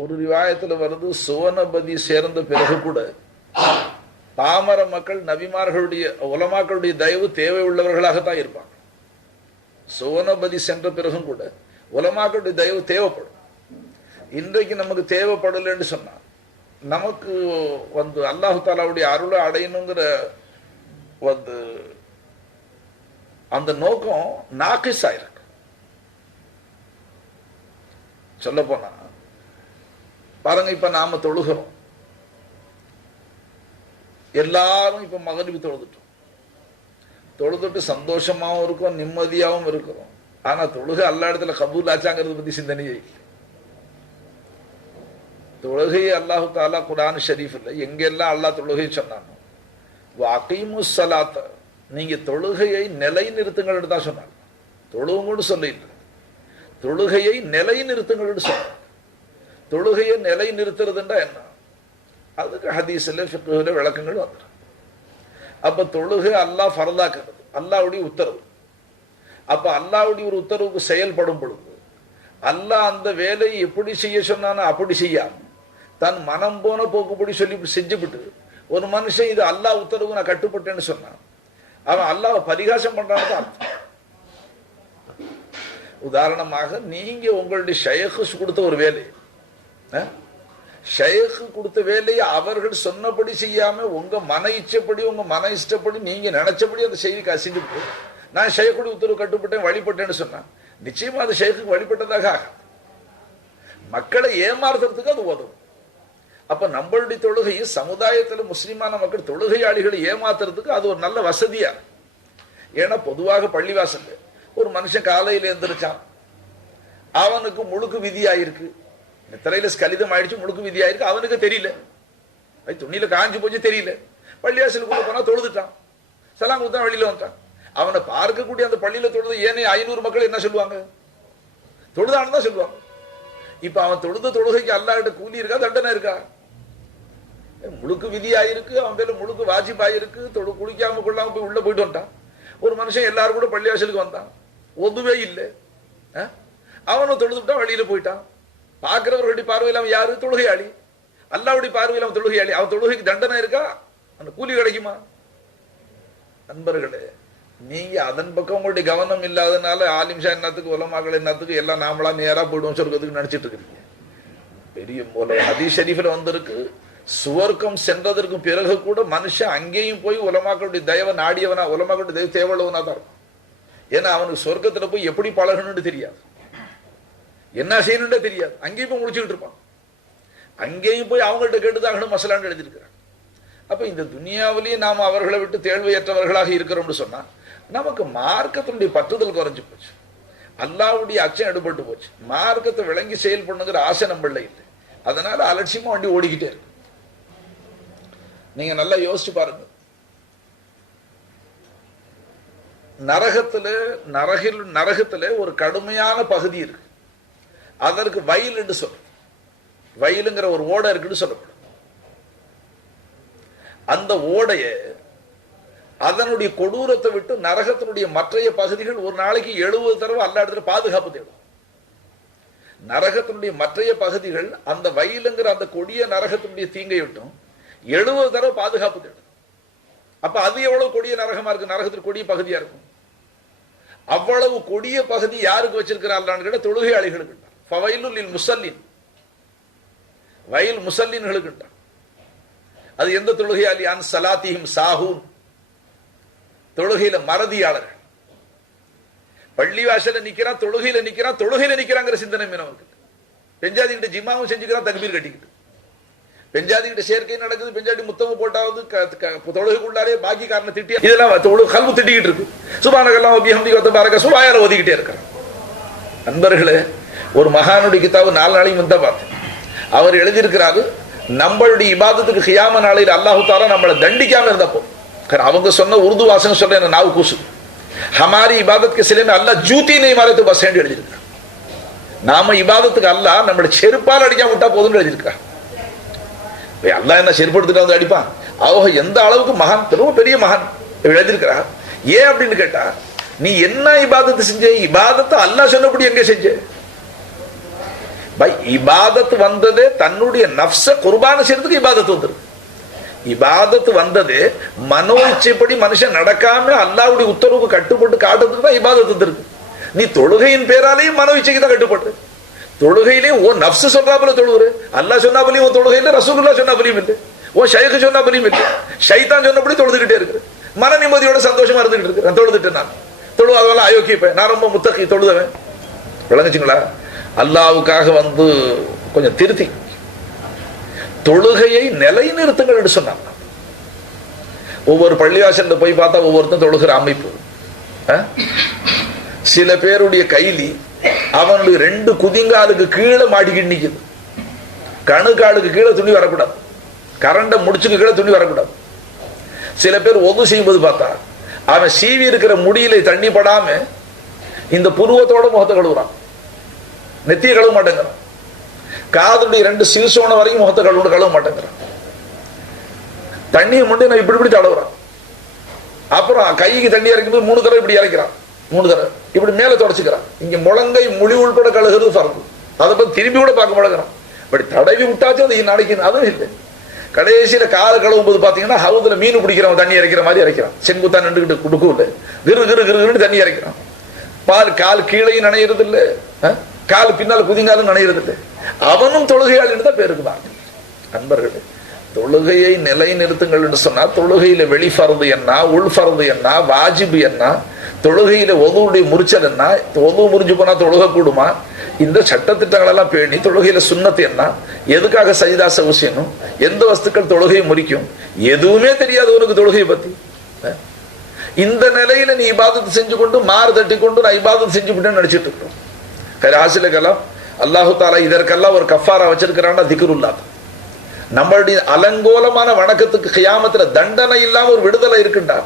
ஒரு ரிவாயத்துல வருது, சுவனபதி சேர்ந்த பிறகு கூட பாமர மக்கள் நபிமார்களுடைய உலமாக்களுடைய தயவு தேவை உள்ளவர்களாகத்தான் இருப்பாங்க. சுவனபதி சென்ற பிறகும் கூட உலமாக்களுடைய தயவு தேவைப்படும். இன்றைக்கு நமக்கு தேவைப்படலைன்னு சொன்னா நமக்கு அல்லாஹு தாலாவுடைய அருளை அடையணுங்கிற அந்த நோக்கம் நாக்கிஸ் ஆயிருக்கு. சொல்ல போனா பாருங்க, இப்ப நாம தொழுகிறோம், எல்லாரும் இப்ப மகரிபு தொழுதுட்டு சந்தோஷமாவும் இருக்கும், நிம்மதியாவும் இருக்கிறோம். ஆனா தொழுகை அல்லா இடத்துல கபூல் ஆச்சாங்கிறத பத்தி சிந்தனையே இல்லை. தொழுகையை அல்லாஹு தாலா குர்ஆன் ஷரீஃப்ல எங்கெல்லாம் அல்லாஹ் தொழுகையை சொன்னானோ, வஅகீமுஸ் ஸலாத்த, நீங்க தொழுகையை நிலை நிறுத்துங்கள் தான் சொன்னாங்க. தொழுவுங்கன்னு சொல்ல இல்லை, தொழுகையை நிலை நிறுத்துங்கள் சொன்னாங்க. தொழுகையை நிலை நிறுத்துறதுன்றா என்ன? அதுக்கு ஹதீஸ்ல ஃபிக்ஹ்ல விளக்கங்கள் வந்துடும். அப்ப தொழுகை அல்லாஹ் ஃபர்தாக்குறது, அல்லாஹ்வுடைய உத்தரவு. அப்ப அல்லாஹ்வுடைய ஒரு உத்தரவுக்கு செயல்படும் பொழுது அல்லாஹ் அந்த வேலையை எப்படி செய்ய சொன்னானோ அப்படி செய்யாம தன் மனம் போன போக்குப்படி சொல்லி செஞ்சுவிட்டு ஒரு மனுஷன் இது அல்லாஹ் உத்தரவு நான் கட்டுப்பட்டேன்னு சொன்னான், அவன் அல்லாஹ் பரிகாசம் பண்றான்னு அர்த்தம். உதாரணமாக நீங்க உங்களுடைய ஷைഖ் கொடுத்த ஒரு வேலை, ஷைഖ் கொடுத்த வேலையை அவர்கள் சொன்னபடி செய்யாம உங்க மன இச்சப்படி உங்க மன இஷ்டப்படி நீங்க நினைச்சபடி அந்த செய்தி செஞ்சுட்டு நான் ஷைഖுடைய உத்தரவு கட்டுப்பட்டேன் வழிபட்டேன்னு சொன்னா நிச்சயமா அது ஷைഖுக்கு வழிபட்டதாக ஆகும். மக்களை ஏமாறுறதுக்கு அது உதவும். அப்ப நம்மளுடைய தொழுகை சமுதாயத்தில் முஸ்லிமான மக்கள் தொழுகையாளிகளை ஏமாத்துறதுக்கு அது ஒரு நல்ல வசதியா. ஏன்னா பொதுவாக பள்ளிவாசல் ஒரு மனுஷன் காலையில எழுந்திருச்சான், அவனுக்கு முழுக்கு விதியாயிருக்கு, திரையில கலிதம் ஆயிடுச்சு, முழுக்கு விதியாயிருக்கு, அவனுக்கு தெரியல, துணியில காஞ்சி போச்சு தெரியல, பள்ளிவாசலுக்குள்ள போனா தொழுதுட்டான், சலாம் கொடுத்தான், வெளியில வந்துட்டான். அவனை பார்க்கக்கூடிய அந்த பள்ளியில தொழுது ஏனே 500 மக்கள் என்ன சொல்லுவாங்க? தொழுதான்னு தான் சொல்லுவாங்க. இப்ப அவன் தொழுத தொழுகைக்கு அல்லாஹ்கிட்ட கூலி இருக்கா தண்டனை இருக்கா? முழுக்கு விதியாயிருக்கு, அவன் பேர்ல முழுக்கு வாஜிபாயிருக்கு, குளிக்காம கொள்ளாம போய் உள்ள போயிட்டு வந்துட்டான். ஒரு மனுஷன் எல்லாரும் கூட பள்ளிவாசலுக்கு வந்தான், ஒதுவே இல்லை, அவனும் தொழுதுட்டான், வெளியில போயிட்டான். பார்க்கிறவர்களுடைய பார்வையில் அவன் யாரு? தொழுகையாளி. அல்லாஹ்வுடைய பார்வையில் அவன் தொழுகையாளி. அவன் தொழுகைக்கு தண்டனை இருக்கா? அந்த கூலி கிடைக்குமா? நண்பர்களே, நீங்க அதன் பக்கம் உங்களுடைய கவனம் இல்லாதனால ஆலிம்ஷா என்னத்துக்கு உலமாக்கள் என்னத்துக்கு எல்லாம் நாமளா நேரா போயிடுவோம் சொர்க்கத்துக்கு நினைச்சிட்டு இருக்கிறீங்க. பெரிய ஹதீஸ் ஷரீஃப்ல வந்திருக்கு, சுவர்க்கம் சென்றதற்கு பிறகு கூட மனுஷன் அங்கேயும் போய் உலமாக்களுடைய தயவை நாடியவனா, உலமாக்களுடைய தயவு தேவையுள்ளவனா தான் இருக்கும். ஏன்னா அவனுக்கு சொர்க்கத்துல போய் எப்படி பழகணும்னு தெரியாது, என்ன செய்யணும்னே தெரியாது, அங்கேயும் போய் முடிச்சுக்கிட்டு இருப்பான். அங்கேயும் போய் அவங்கள்ட்ட கேட்டுதாகணும் மசலான்னு எழுதியிருக்கிறான். அப்ப இந்த துனியாவிலேயே நாம் அவர்களை விட்டு தேழ்வையற்றவர்களாக இருக்கிறோம்னு சொன்னா நமக்கு மார்க்கத்தினுடைய பற்றுதல் குறைஞ்சு போச்சு, அல்லாஹ்வுடைய அச்சம் எடுபட்டு போச்சு, மார்க்கத்தை விளங்கி செயல்பண்ணுங்கிற ஆசை நம்மள இல்லை. அதனால அலட்சியமா வண்டி ஓடிக்கிட்டே இருக்கு. நீங்க நல்லா யோசிச்சு பாருங்க, நரகத்துல ஒரு கடுமையான பகுதி இருக்கு, அதற்கு வயல் என்று சொல்றது, வயலுங்கிற ஒரு ஓடை இருக்குன்னு சொல்லப்படும். அந்த ஓடைய அதனுடைய கொடூரத்தை விட்டு நரகத்தினுடைய மற்றைய பகுதிகள் ஒரு நாளைக்கு 70 தடவை அல்லா இடத்துல பாதுகாப்பு தேடும். நரகத்தினுடைய மற்றைய பகுதிகள் அந்த வயலுங்கிற அந்த கொடிய நரகத்தினுடைய தீங்கை விட்டும் 70 தடவை பாதுகாப்பு தேடும். அப்ப அது எவ்வளவு கொடிய நரகமா இருக்கு, நரகத்தில் கொடிய பகுதியா இருக்கும். அவ்வளவு கொடிய பகுதி யாருக்கு வச்சிருக்கிறான் கேட்ட தொழுகையாளிகளுக்கு. ஃபவைலுல் முஸல்லின், வயல் முஸல்லின்களுக்கு. அது எந்த தொழுகையாளி? அன் ஸலாத்திஹிம் சாஹூன், தொழுகையில மறதியாளர்கள். பள்ளிவாசல நிக்கிறான், தொழுகையில நிக்கிறாங்கிற சிந்தனை மீனவருக்கு. பெஞ்சாதி கிட்ட ஜிம்மாவும் செஞ்சுக்கிறான், தக்பீர் கட்டிக்கிட்டு. பெஞ்சாதி கிட்ட சேர்க்கை நடக்குது, பெஞ்சாதி முத்தமு போட்டாவது தொழுகைக்குள்ளாரே பாக்கி காரணம் திட்டி இதெல்லாம் கல்வு திட்டிக்கிட்டு இருக்கு. சுப்ஹானல்லாஹ் வ பிஹம்திஹி வ தபாரக சுப்ஹானல்லாஹ் ஓதிக்கிட்டே இருக்கிறான். நண்பர்களே, ஒரு மகானுடைய கிதாபு 4 நாளைக்கு முன்ன பார்த்தேன். அவர் எழுதியிருக்கிறாரு, நம்மளுடைய இபாதத்துக்கு கியாம நாளையில் அல்லாஹு தாலா நம்மளை தண்டிக்காம இருந்தப்போ, அவங்க சொன்ன உருது வாசகம் சொல்ல என்ன நாவு கூசு, ஹமாரி இபாதத்துக்கு சிலைமே அல்லாஹ் ஜூத்தி நெய் மாறத்து பஸ் எழுதியிருக்கிறார். நாம இபாதத்துக்கு அல்லாஹ் நம்மளை செருப்பால் அடிக்காம விட்டா போதும்னு எழுதியிருக்கிறார். அல்லாஹ் என்ன செருப்பு எடுத்துட்டு வந்து அடிப்பான்? அவங்க எந்த அளவுக்கு மகான், பெரிய மகான் எழுதியிருக்கிறார். ஏன் அப்படின்னு கேட்டா, நீ என்ன இபாதத்தை செஞ்ச? இபாதத்தை அல்லாஹ் சொன்னபடி எங்க செஞ்ச? இபாதத்து வந்ததே தன்னுடைய நஃப்ஸ குர்பான செய்யறதுக்கு இபாதத்து வந்துருக்கு. இபாதத்து வந்தது மனோ இச்சைப்படி மனுஷன் நடக்காம அல்லாஹ்வுடைய உத்தரவுக்கு கட்டுப்பட்டு காட்டுறதுக்கு தான் இபாதத்து வந்திருக்கு. நீ தொழுகையின் பேராலையும் மனோ இச்சைக்கு தான் கட்டுப்பட்டு, தொழுகையிலே ஓ நஃப்ஸ் சொல்றாப்புல தொழுகுற, அல்லாஹ் சொன்னா பலியும் உன் தொழுகையில, ரசூலுல்லாஹ் சொன்னா பலியும் இல்லை, ஓ ஷைഖ് சொன்னா பலியும் இல்லை, ஷைத்தான் சொன்னபடி தொழுதுகிட்டே இருக்கு, மன நிம்மதியோட சந்தோஷமா இருந்துகிட்டு இருக்கு. நான் தொழுதுட்டேன், நான் தொழுவாதவெல்லாம் அயோக்கியப்பேன், நான் ரொம்ப முத்தகி தொழுதவன். விளங்குச்சுங்களா? அல்லாஹ்வுக்காக வந்து கொஞ்சம் திருத்தி தொழுகையை நிலைநிறுத்துங்கள் என்று சொன்னாங்க. ஒவ்வொரு பள்ளிவாசல்ல போய் பார்த்தா ஒவ்வொருத்தரும் தொழுகிற அமைப்பு. சில பேருடைய கைலி அவனுடைய 2 குதிங்காலுக்கு கீழே மாட்டிக்கிட்டு நிக்குது. கணுக்காலுக்கு கீழே துணி வரக்கூடாது, கரண்ட முடிச்சுக்கு கீழே துணி வரக்கூடாது. சில பேர் ஒது செய்யும்போது பார்த்தா அவன் சீவி இருக்கிற முடியில தண்ணி படாம இந்த புருவத்தோட முகத்தை கழுவுறான், நெத்திய கழுவ மாட்டேங்கிறான். காதுடைய 2 சீசோன வரைக்கும் முகத்தை கழுவ மாட்டேங்கிறான். தண்ணியை மட்டும் நான் இப்படி தடவுறான். அப்புறம் கைக்கு தண்ணி இறக்கும்போது 3 தடவை இப்படி இறக்கிறான், 3 தடவை இப்படி மேல தொடச்சுக்கிறான். இங்க முழங்கை மொழி உள்பட கழுகுறது ஃபர்து, அதை பத்தி திரும்பி கூட பார்க்க மாட்டேங்கிறான். இப்படி தடவி விட்டாச்சும் அது நாளைக்கு அதுவும் இல்லை. கடைசியில கால கழுவும் போது பாத்தீங்கன்னா ஹவுதுல மீன் பிடிக்கிறவன் தண்ணி இறக்கிற மாதிரி இறக்கிறான். செங்குத்தான் நின்றுகிட்டு குடுக்குள்ள கிரு கிரு கிருன்னு தண்ணி இறக்கிறான். பால் கால் கீழையும் நனையிறது இல்லை, கால் பின்னால் குதிங்காலும் நனையிறது இல்லை. அவனும் தொழுகையாளி தான் பேருக்குதான். அன்பர்களே, தொழுகையை நிலைநிறுத்துங்கள் என்று சொன்னா தொழுகையில வெளி ஃபர்து என்ன, உள் ஃபர்து என்ன, வாஜிபு என்ன, தொழுகையில ஒதுவுடைய முறிச்சல் என்ன, ஒது முறிஞ்சு போனா தொழுகை கூடுமா, இந்த சட்டத்திட்டங்கள் எல்லாம் பேணி தொழுகையில சுன்னத்து என்ன, எதுக்காக சஜிதா சவு செய்யணும், எந்த வஸ்துக்கள் தொழுகையை முறிக்கும், எதுவுமே தெரியாது உனக்கு தொழுகையை பத்தி. இந்த நிலையில நீ இபாதத்து செஞ்சு கொண்டு மாறு தட்டி கொண்டு நான் இபாதத்து செஞ்சு விட்டேன்னு நினைச்சிட்டு இருக்கிறோம். ஆசிலக்கெல்லாம் அல்லாஹு தாலா இதற்கெல்லாம் ஒரு கஃபாரா வச்சிருக்கிறான்னா திக்ருல்லா. நம்மளுடைய அலங்கோலமான வணக்கத்துக்கு கியாமத்துல தண்டனை இல்லாம ஒரு விடுதலை இருக்குண்டா,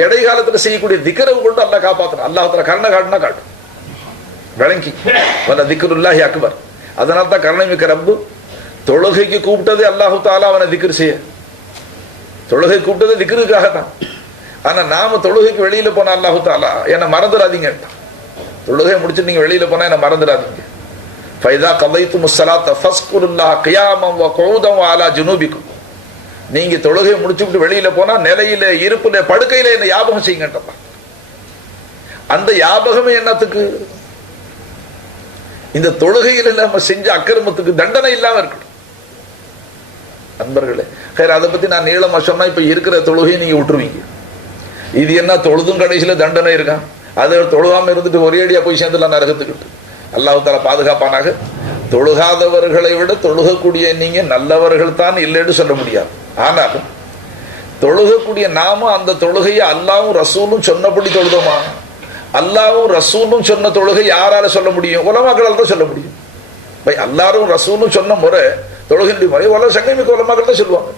இடைக்காலத்துல செய்யக்கூடிய திக்ரவு கொண்டு அல்லாஹ் காப்பாத்தணும். அல்லாஹ் தாலா கருணை காட்டுனா காட்டும், விளங்கி வந்த திக்ருல்லாஹி அக்பர். அதனால தான் கருணை மிக்க ரப்பு தொழுகைக்கு கூப்பிட்டதே அல்லாஹு தாலா அவனை திக்ரு செய்ய, தொழுகை கூப்பிட்டதே திக்ருக்காக தான். ஆனா நாம தொழுகைக்கு வெளியில போனா அல்லாஹு தாலா என்ன மறந்துடாதீங்க, தொழுகை முடிச்சு நீங்க வெளியில போனா என்ன மறந்துடாதீங்க. ஃபைதா கதைத்துமுஸ் ஸலாத்த ஃபஸ்குருல்லாஹ கியாமம் வ குஊதம் வ அலா ஜுனூபிக்கும். நீங்க தொழுகை முடிச்சுட்டு வெளியில போனா நிலையில இருப்புல படுக்கையில என்ன ஞாபகம் செய்யுங்கன்றப்பா. அந்த ஞாபகமே என்னத்துக்கு? இந்த தொழுகையில நம்ம செஞ்ச அக்கிரமத்துக்கு தண்டனை இல்லாம இருக்கணும். அன்பர்களே, அதை பத்தி நான் நீளமா சொன்னா இப்ப இருக்கிற தொழுகையை நீங்க விட்டுருவீங்க. இது என்ன தொழுதும் கடைசியில தண்டனை இருக்கான், அது தொழுகாம இருந்துட்டு ஒரேடியா போய் சேர்ந்துலாம் நரகத்துக்கிட்டு. அல்லாஹ் தஆலா பாதுகாப்பானாக. தொழுகாதவர்களை விட தொழுகக்கூடிய நீங்க நல்லவர்கள் தான் இல்லைன்னு சொல்ல முடியாது. ஆனாலும் தொழுகக்கூடிய நாம அந்த தொழுகையை அல்லாஹ்வும் ரசூலும் சொன்னபடி தொழுதோமா? அல்லாஹ்வும் ரசூலும் சொன்ன தொழுகை யாரால சொல்ல முடியும்? உலமாக்களால் தான் சொல்ல முடியும். அல்லாஹ்வும் ரசூலும் சொன்ன முறை தொழுகின்ற முறை உலக சங்கமிக்க உலமாக்கள் தான் சொல்லுவாங்க.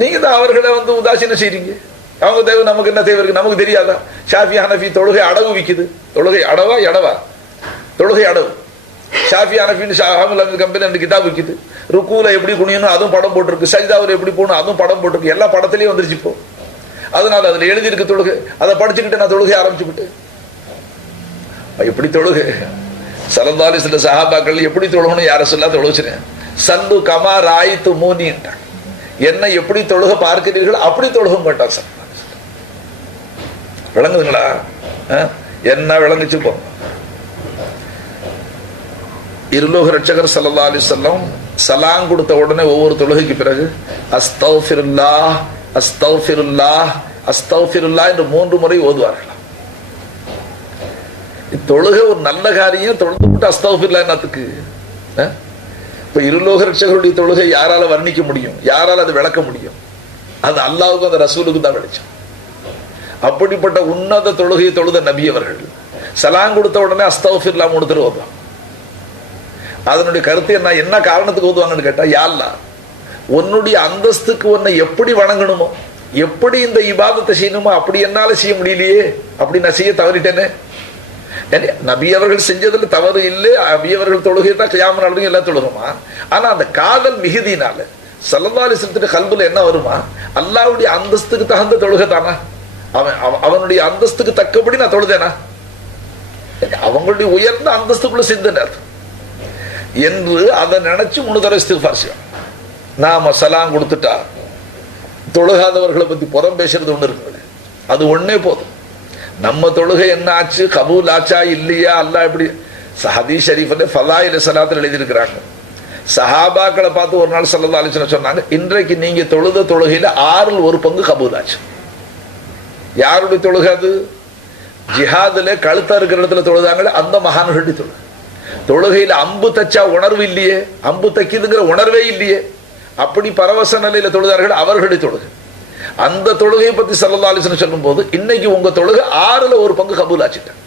நீங்க தான் அவர்களை வந்து உதாசீனம் செய்றீங்க. அவங்க தேவை, நமக்கு என்ன தேவை இருக்கு நமக்கு தெரியாதா? ஷாஃபி ஹனஃபி தொழுகை அடவு விக்குது. தொழுகை அடவா எடவா? தொழுகை அடவு. ஷாஃபி ஹனஃபின்னு கம்பெனி கிதாப் விக்குது. ருக்கூல எப்படி குனியணும் அதுவும் படம் போட்டிருக்கு, சஜிதாவில் எப்படி போகணும் அதுவும் படம் போட்டிருக்கு, எல்லா படத்திலையும் வந்துருச்சு இப்போ. அதனால அதுல எழுதியிருக்கு தொழுகை, அதை படிச்சுக்கிட்டு நான் தொழுகை ஆரம்பிச்சுக்கிட்டு எப்படி தொழுகை? ஸல்லல்லாஹு அலைஹி வஸல்லம் சஹாபாக்கள் எப்படி தொழுகணும் யார சொல்ல தொழுச்சுனேன். சல்லு கமா ராய்த்து மூனின்ட்டாங்க. என்ன எப்படி தொழுக பார்க்கிறீர்கள் அப்படி தொழுகும் மாட்டார் சார். விளங்குதுங்களா? என்ன விளங்குச்சு போ. இருலோக ரட்சகர் ஸல்லல்லாஹு அலைஹி வஸல்லம் சலாம் கொடுத்த உடனே ஒவ்வொரு தொழுகைக்கு பிறகு அஸ்தக்ஃபிருல்லாஹ் அஸ்தக்ஃபிருல்லாஹ் அஸ்தக்ஃபிருல்லாஹ் என்று 3 முறை ஓதுவார்கள். தொழுகை ஒரு நல்ல காரியம், தொழுது விட்டு அஸ்தக்ஃபிருல்லாஹ் என்னத்துக்கு? இப்ப இருலோக ரட்சகருடைய தொழுகை யாரால வர்ணிக்க முடியும்? யாரால அது விளக்க முடியும்? அது அல்லாஹ்வுக்கும் அந்த ரசூலுக்கு தான் வெளிச்சம். அப்படிப்பட்ட உன்னத தொழுகையை தொழுத நபி அவர்கள் சலாம் கொடுத்த உடனே அஸ்தக்ஃபிருல்லாஹ் 3 தடவை ஓதுவாங்க. அதனுடைய கருத்து என்ன காரணத்துக்கு ஓதுவாங்கன்னு கேட்டா, யா அல்லாஹ் உன்னுடைய அந்தஸ்துக்கு உன்னை எப்படி வணங்கணுமோ, எப்படி இந்த இபாதத்தை செய்யணுமோ அப்படி என்னால செய்ய முடியலையே, அப்படி நான் செய்ய தவறிட்டேனே. நபி அவர்கள் செஞ்சதுல தவறு இல்லை, நபி அவர்கள் தொழுகை தான் கியாம நாளும் எல்லாம் தொழுகுமா. ஆனா அந்த காதல் மிகுதினால ஸல்லல்லாஹு அலைஹி வஸல்லம் கல்புல என்ன வருமா, அல்லாஹ்வுடைய அந்தஸ்துக்கு தகுந்த தொழுகை தானா, அவனுடைய அந்தஸ்துக்கு தக்கபடி நான் தொழுதேனா, அவங்களுடைய உயர்ந்த அந்தஸ்துக்குள்ள சிந்தனை. என்று அதை நினைச்சு 3 தடவை இஸ்திக்ஃபார் செய்யணும். நாம சலாம் கொடுத்துட்டா தொழுகாதவர்களை பத்தி புறம் பேசுறது ஒண்ணு இருக்கு, அது ஒன்னே போதும். நம்ம தொழுகை என்ன ஆச்சு, கபூல் ஆச்சா இல்லையா, அல்லாஹ் எப்படி ஹதீஸ் ஷரீஃப்ல ஃபலாயில ஸலாத்தில் எழுதியிருக்கிறாங்க. சஹாபாக்களை பார்த்து ஒரு நாள் ஸல்லல்லாஹு அலைஹி வஸல்லம் சொன்னாங்க, இன்றைக்கு நீங்க தொழுத தொழுகையில 1/6 கபூல் ஆச்சு. யாருடைய தொழுகை அது? ஜிஹாதுல கழுத்தா இருக்கிற இடத்துல தொழுதாங்களே அந்த மகான்களுடைய தொழுகை. தொழுகையில அம்பு தச்சா உணர்வு இல்லையே, அம்பு தைக்குதுங்கிற உணர்வே இல்லையே, அப்படி பரவச நிலையில தொழுதார்கள் அவர்களுடைய தொழுகை. அந்த தொழுகையை பத்தி ஸல்லல்லாஹு அலைஹி வஸல்லம் சொல்லும் போது இன்னைக்கு உங்க தொழுகை 1/6 கபூல் ஆச்சுட்டேன்.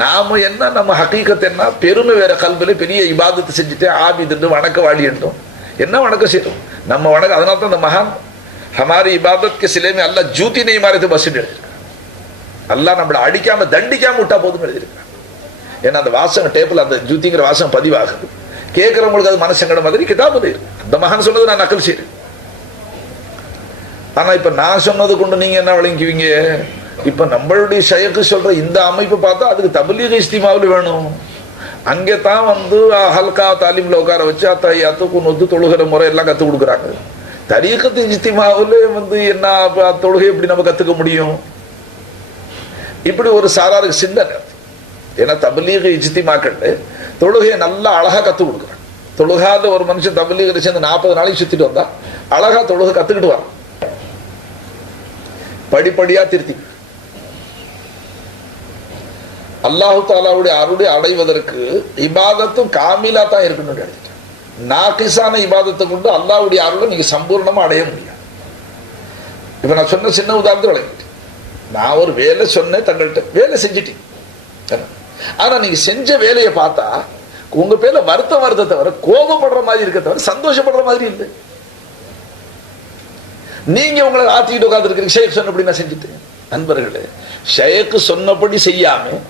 நாம என்ன, நம்ம ஹகீகத் என்ன, பெருமை வேற கல்வில பெரிய இபாதத்தை செஞ்சுட்டு ஆபிது வணக்க வாழி என்றோம். என்ன வணக்கம் செய்யறோம் நம்ம வணக்கம். அதனால தான் அந்த மகான் ஹமாரி இபாதத் கே சிலே மே அல்லாஹ் ஜூதி நஹீ மாரே தோ பஸ் எழுதிருக்கான். அல்லாஹ் நம்மளை அடிக்காம தண்டிக்காம விட்டா போதும் எழுதிருக்கான். ஏன்னா அந்த வாசகம் டேபிள் அந்த ஜூதிங்கிற வாசகம் பதிவாகுது, கேட்கிறவங்களுக்கு அது மனசங்கட மாதிரி கிதாபுல இருக்கு. அந்த மகான் சொன்னது நான் நக்கல் செய்யறேன். ஆனா இப்ப நான் சொன்னது கொண்டு நீங்க என்ன விளங்குவீங்க? இப்ப நம்மளுடைய ஷைக்கு சொல்ற இந்த அமைப்பு பார்த்தா அதுக்கு தப்லீக் இஸ்திமாவுல வேணும். அங்கே தான் ஹல்கா தாலீம்ல உட்கார வச்சு அத்தையாத்து தொழுகிற முறை எல்லாம் கத்துக் கொடுக்குறாங்க. தரீகத்து இஸ்திமாவுல என்ன தொழுகை எப்படி நம்ம கத்துக்க முடியும்? இப்படி ஒரு சாராருக்கு சிந்தனை. ஏன்னா தப்லீக் இஜ்திமாக்கள் தொழுகையை நல்லா அழகா கத்துக் கொடுக்குறாங்க. தொழுகாத ஒரு மனுஷன் தப்லீக் சேர்ந்து 40 நாளைக்கு சுத்திட்டு வந்தா அழகா தொழுகை கத்துக்கிட்டு வரான். படிப்படியா திருத்தி அல்லாஹு தாலாவுடைய அருளை அடைவதற்கு இபாதத்தும் காமிலா தான் இருக்கணும். நாகிசான இபாதத்தை கொண்டு அல்லாஹ்வுடைய அருளை நீங்க சம்பூர்ணமா அடைய முடியாது. இப்ப நான் சொன்ன சின்ன உதாரணத்தை விளங்கிட்டேன். நான் ஒரு வேலை சொன்னேன், தங்கள்கிட்ட வேலை செஞ்சுட்டீங்க. ஆனா நீங்க செஞ்ச வேலையை பார்த்தா உங்க பேர்ல வருத்தம் வருத்த தவிர கோபப்படுற மாதிரி இருக்க தவிர சந்தோஷப்படுற மாதிரி இல்லை. நீங்க உங்களை ஆத்திக்கிட்டு உட்கார்ந்து இருக்கிறீங்க, ஷேக் சொன்னபடி நான் செஞ்சுட்டேன். நண்பர்களே, ஷேக்கு சொன்னபடி செய்யாம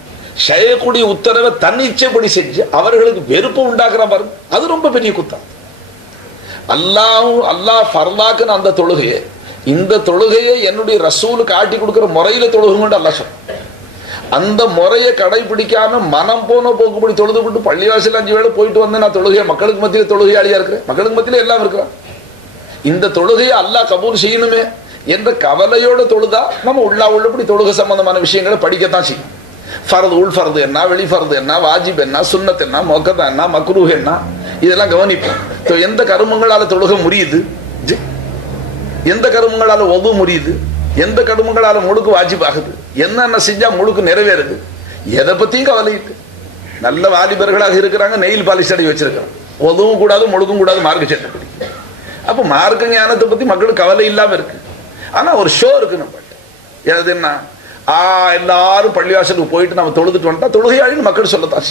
ஷேக்குடைய உத்தரவை தன்னிச்சைப்படி செஞ்சு அவர்களுக்கு வெறுப்பு உண்டாக்குற பாருங்க, அது ரொம்ப பெரிய குத்தம். அல்லாஹ் ஃபர்லாக்குன்னு அந்த தொழுகையை, இந்த தொழுகையை என்னுடைய ரசூலு காட்டி கொடுக்கிற முறையில தொழுகுங்கன்னு அல்லாஹ் சொன்ன. அந்த முறையை கடைபிடிக்காம மனம் போன போக்குப்படி தொழுது விட்டு பள்ளிவாசல் 5 வேளை போயிட்டு வந்து நான் தொழுகையா மக்களுக்கு மத்தியில தொழுகையாளியா இருக்கிறேன், மக்களுக்கு மத்தியில எல்லாம் இருக்கிறான். இந்த தொழுகையை அல்லாஹ் கபூல் செய்யணுமே என்ற கவலையோட தொழுதா நம்ம உள்ளபடி தொழுகை சம்பந்தமான விஷயங்களை படிக்கத்தான் செய்யும். ஃபர்து, உள் ஃபர்து என்ன, வெளி ஃபர்து என்ன, வாஜிப் என்ன, சுன்னத் என்ன, மொக்கதா என்ன, மக்ரூஹ் என்ன, இதெல்லாம் கவனிப்போம். எந்த கருமங்களால தொழுகை முறியுது, எந்த கருமங்களால ஒது முறியுது, எந்த கருமங்களால முழுக்கு வாஜிப் ஆகுது, என்னென்ன செஞ்சா முழுக்கு நிறைவேறுது, எதை பத்தியும் கவலையிட்டு நல்ல வாலிபர்களாக இருக்கிறாங்க, நெயில் பாலிஷ் அடி வச்சிருக்காங்க, ஒதுவும் கூடாது முழுக்கும் கூடாது மார்க்க சட்டப்படி. அப்ப மார்க்க ஞானத்தை பத்தி மக்களுக்கு கவலை இல்லாம இருக்கு. ஆனா ஒரு ஷோ இருக்கு நம்ம என்ன, எல்லாரும் பள்ளிவாசலுக்கு போயிட்டு நம்ம தொழுதுட்டு வந்துட்டா தொழுகையாளின்னு மக்கள் சொல்லத்தான்.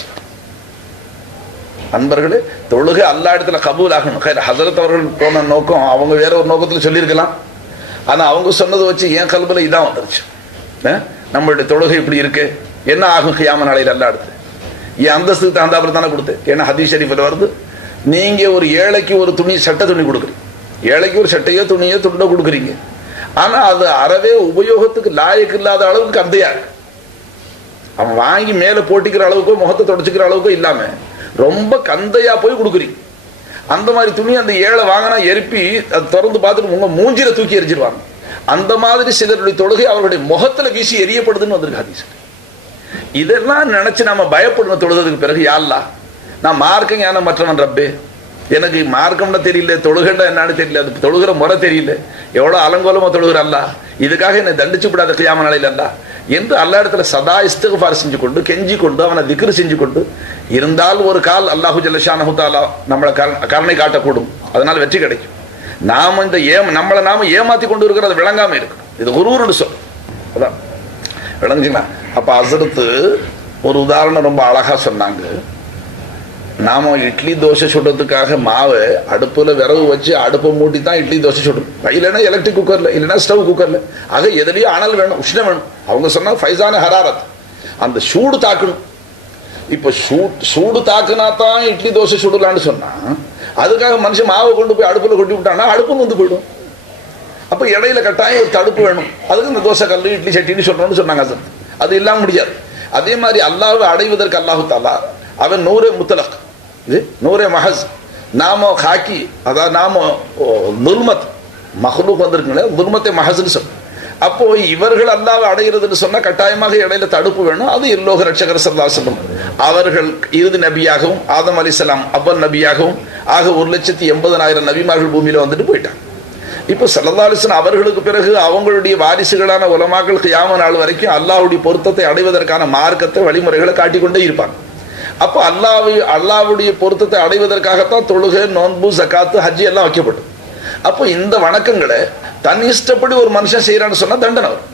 அன்பர்களே, தொழுகை அல்லா இடத்துல கபூல் ஆகணும். ஹஸரத் அவர்கள் போன நோக்கம் அவங்க வேற ஒரு நோக்கத்துல சொல்லியிருக்கலாம். ஆனா அவங்க சொன்னதை வச்சு என் கல்வில இதான் வந்துருச்சு. நம்மளுடைய தொழுகை இப்படி இருக்கு, என்ன ஆகும் கியாம நாளையில் அல்லா இடத்துல? என் அந்தஸ்துக்கு தகுந்தாப்புல தானே கொடுத்து. ஏன்னா ஹதீஸ் ஷரீஃபில் வருது, நீங்க ஒரு ஏழைக்கு ஒரு துணி, சட்டை துணி கொடுக்குறீங்க, ஏழைக்கு ஒரு சட்டையோ துணியோ துண்டோ கொடுக்குறீங்க. ஆனா அது அறவே உபயோகத்துக்கு லாயக்கு இல்லாத அளவுக்கு கந்தையா இருக்கு. அவன் வாங்கி மேல போட்டிக்கிற அளவுக்கோ முகத்தை தொடச்சிக்கிற அளவுக்கோ இல்லாம ரொம்ப கந்தையா போய் கொடுக்குறீங்க. அந்த மாதிரி துணி அந்த ஏழை வாங்கினா எரிப்பி அது திறந்து பார்த்துட்டு உங்க மூஞ்சில தூக்கி எரிஞ்சிருவாங்க. அந்த மாதிரி சிலருடைய தொழுகை அவருடைய முகத்துல வீசி எரியப்படுதுன்னு வந்திருக்கு ஹதீஸ். இதெல்லாம் நினைச்சு நாம பயப்படணும். தொழுதுக்கு பிறகு யா அல்லாஹ், நான் மார்க்க ஞானம் மற்றவன் ரப்பே, எனக்கு மார்க்கம்னா தெரியல, தொழுகண்டா என்னன்னு தெரியல, அது தொழுகிற முறை தெரியல, எவ்வளவு அலங்கோலமா தொழுகிற அல்லா, இதுக்காக என்னை தண்டிச்சு விடாத கியாம நாளையில அல்லா என்று அல்லா இடத்துல சதா இஸ்திக்ஃபார் செஞ்சு கொண்டு கெஞ்சி கொண்டு அவனை திக்ர் செஞ்சு கொண்டு இருந்தால் ஒரு கால் அல்லாஹு ஜல்ல ஷானஹு தஆலா நம்மளை கருணை காட்டக்கூடும். அதனால வெற்றி கிடைக்கும். நாம இந்த நம்மளை நாம ஏமாத்தி கொண்டு இருக்கிறது விளங்காம இருக்கு. இது குரூர்னு சொல்லும். அதான் விளங்குச்சுங்களா? அப்ப ஹஸரத் ஒரு உதாரணம் ரொம்ப அழகா சொன்னாங்க. நாம இட்லி தோசை சுடுறதுக்காக மாவை அடுப்புல விறகு வச்சு அடுப்பை மூட்டி தான் இட்லி தோசை சுடும். இல்லைன்னா எலக்ட்ரிக் குக்கர்ல, இல்லைன்னா ஸ்டவ் குக்கர்ல. ஆக எதுலயும் அனல் வேணும், உஷ்ணம் வேணும். அவங்க சொன்னா ஃபைசான ஹராரத், அந்த சூடு தாக்கணும். இப்ப சூடு தாக்குனா தான் இட்லி தோசை சுடலான்னு சொன்னா, அதுக்காக மனுஷன் மாவை கொண்டு போய் அடுப்புல கொட்டி விட்டான்னா அடுப்பு வந்து போயிடும். அப்ப இடையில கட்டாயம் ஒரு தடுப்பு வேணும். அதுக்கு இந்த தோசை கல்லு இட்லி சட்டின்னு சொல்லணும்னு சொன்னாங்க. அது இல்லாம முடியாது. அதே மாதிரி அல்லாஹ்வை அடைவதற்கு அல்லாஹு தஆலா அவன் நூரே முத்தலக், இது நூரே மஹஸ். நாம ஹாக்கி, அதாவது நாம துல்மத் மஹ்லூக் வந்திருக்குங்களே, துல்மத்தை மஹஸ்ன்னு சொல்லும். அப்போ இவர்கள் அல்லாஹ்வை அடைகிறதுன்னு சொன்னா கட்டாயமாக இடையில தடுப்பு வேணும். அது எல்லோக ரட்சகர் ஸல்லல்லாஹு அலைஹி வஸல்லம் அவர்கள் இறுதி நபியாகவும் ஆதம் அலைஹிஸ்ஸலாம் அவ்வல் நபியாகவும் ஆக 1,80,000 நபிமார்கள் பூமியில வந்துட்டு போயிட்டாங்க. இப்போ ஸல்லல்லாஹு அலைஹி வஸல்லம் அவர்களுக்கு பிறகு அவங்களுடைய வாரிசுகளான உலமாக்கள் கியாம நாள் வரைக்கும் அல்லாஹ்வுடைய பொருத்தத்தை அடைவதற்கான மார்க்கத்தை வழிமுறைகளை காட்டிக்கொண்டே இருப்பாங்க. அப்போ அல்லாஹ்வுடைய பொருத்தத்தை அடைவதற்காகத்தான் தொழுகை, நோன்பு, ஜகாத்து, ஹஜ் எல்லாம் வைக்கப்படும். அப்போ இந்த வணக்கங்களை தன் இஷ்டப்படி ஒரு மனுஷன் செய்யறான்னு சொன்னா தண்டனை வரும்.